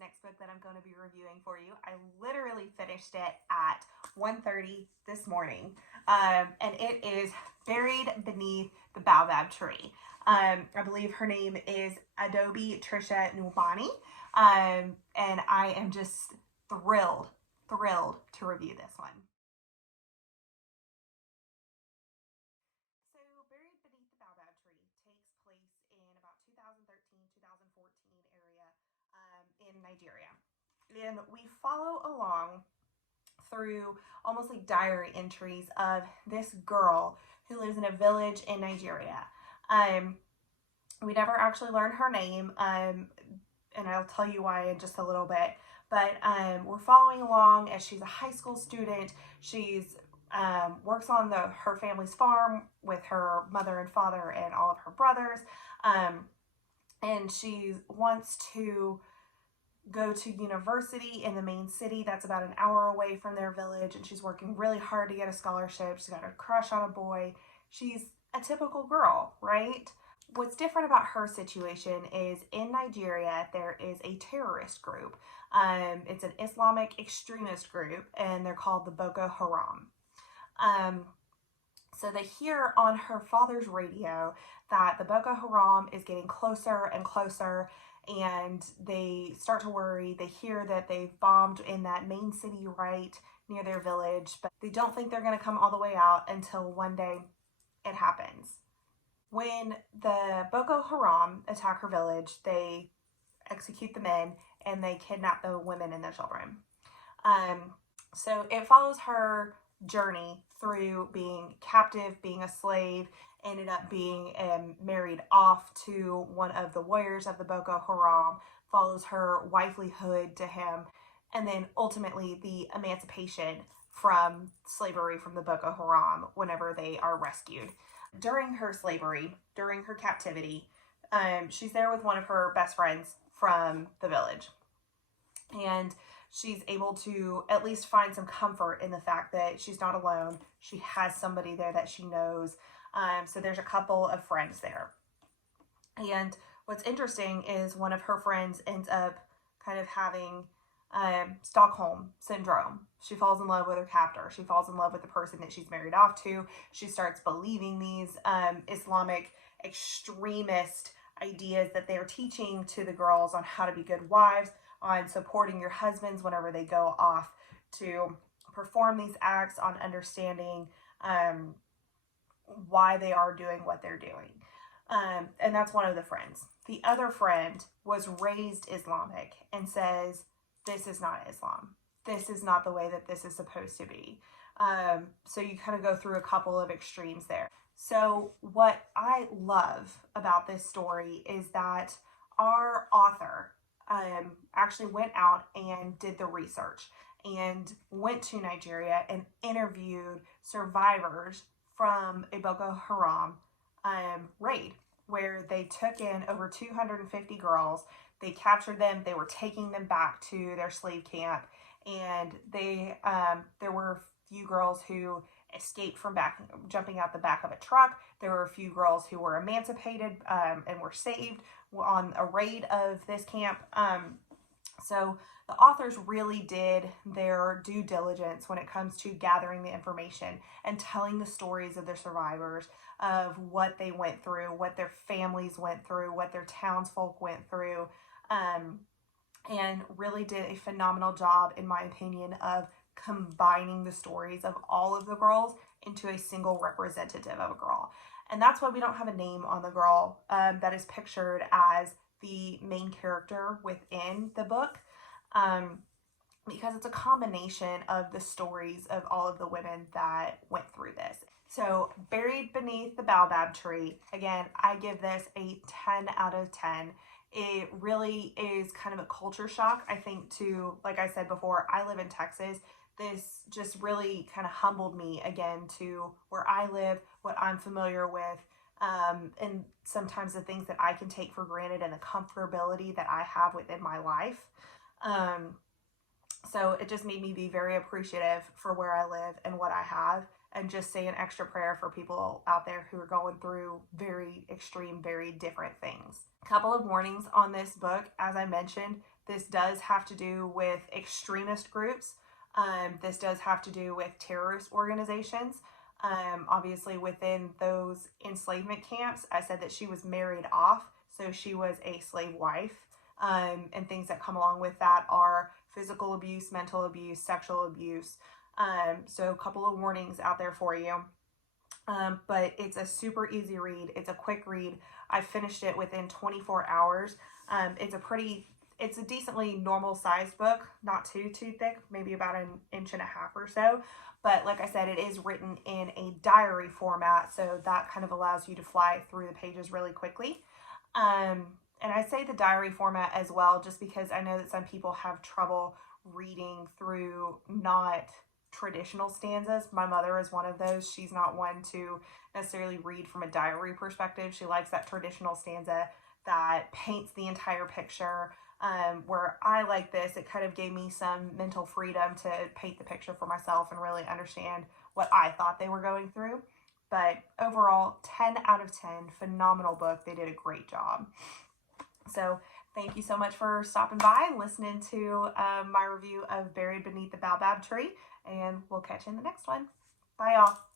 next book that I'm going to be reviewing for you. I literally finished it at 1:30 this morning, and it is Buried Beneath the Baobab Tree. I believe her name is Adobe Trisha Nubani, and I am just thrilled to review this one. So, Buried Beneath the Baobab Tree takes place in about 2013, 2014 area in Nigeria. And we follow along through almost like diary entries of this girl who lives in a village in Nigeria. We never actually learn her name, and I'll tell you why in just a little bit. But we're following along as she's a high school student. She's works on her family's farm with her mother and father and all of her brothers. And she wants to go to university in the main city that's about an hour away from their village, and she's working really hard to get a scholarship. She's got a crush on a boy. She's a typical girl, right? What's different about her situation is in Nigeria, there is a terrorist group. It's an Islamic extremist group, and they're called the Boko Haram. So they hear on her father's radio that the Boko Haram is getting closer and closer, and they start to worry. They hear that they've bombed in that main city right near their village, but they don't think they're going to come all the way out until one day it happens. When the Boko Haram attack her village, they execute the men and they kidnap the women and their children. So it follows her journey through being captive, being a slave, ended up being married off to one of the warriors of the Boko Haram, follows her wifelyhood to him, and then ultimately the emancipation from slavery from the Boko Haram whenever they are rescued. During her slavery, during her captivity, she's there with one of her best friends from the village. And she's able to at least find some comfort in the fact that she's not alone. She has somebody there that she knows. So there's a couple of friends there. And what's interesting is one of her friends ends up kind of having Stockholm syndrome. She falls in love with her captor. She falls in love with the person that she's married off to. She starts believing these Islamic extremist ideas that they're teaching to the girls on how to be good wives, on supporting your husbands whenever they go off to perform these acts, on understanding why they are doing what they're doing. And that's one of the friends. The other friend was raised Islamic and says, this is not Islam. This is not the way that this is supposed to be. So you kind of go through a couple of extremes there. So what I love about this story is that our author actually went out and did the research and went to Nigeria and interviewed survivors from a Boko Haram raid, where they took in over 250 girls. They captured them. They were taking them back to their slave camp, and there were a few girls who escaped from jumping out the back of a truck. There were a few girls who were emancipated and were saved on a raid of this camp. So the authors really did their due diligence when it comes to gathering the information and telling the stories of their survivors, of what they went through, what their families went through, what their townsfolk went through, and really did a phenomenal job, in my opinion, of combining the stories of all of the girls into a single representative of a girl. And that's why we don't have a name on the girl that is pictured as the main character within the book, because it's a combination of the stories of all of the women that went through this. So Buried Beneath the Baobab Tree, again, I give this a 10 out of 10. It really is kind of a culture shock, I think, to, like I said before, I live in Texas. This just really kind of humbled me again to where I live, what I'm familiar with, and sometimes the things that I can take for granted and the comfortability that I have within my life. So it just made me be very appreciative for where I live and what I have, and just say an extra prayer for people out there who are going through very extreme, very different things. A couple of warnings on this book. As I mentioned, This does have to do with extremist groups. This does have to do with terrorist organizations. Obviously, within those enslavement camps, I said that she was married off, so she was a slave wife. And things that come along with that are physical abuse, mental abuse, sexual abuse. So a couple of warnings out there for you. But it's a super easy read. It's a quick read. I finished it within 24 hours. It's a decently normal sized book, not too thick, maybe about 1.5 inches or so. But like I said, it is written in a diary format, so that kind of allows you to fly through the pages really quickly. And I say the diary format as well, just because I know that some people have trouble reading through not traditional stanzas. My mother is one of those. She's not one to necessarily read from a diary perspective. She likes that traditional stanza that paints the entire picture. Where I like this, it kind of gave me some mental freedom to paint the picture for myself and really understand what I thought they were going through. But overall, 10 out of 10, phenomenal book. They did a great job. So thank you so much for stopping by and listening to my review of Buried Beneath the Baobab Tree, and we'll catch you in the next one. Bye, y'all.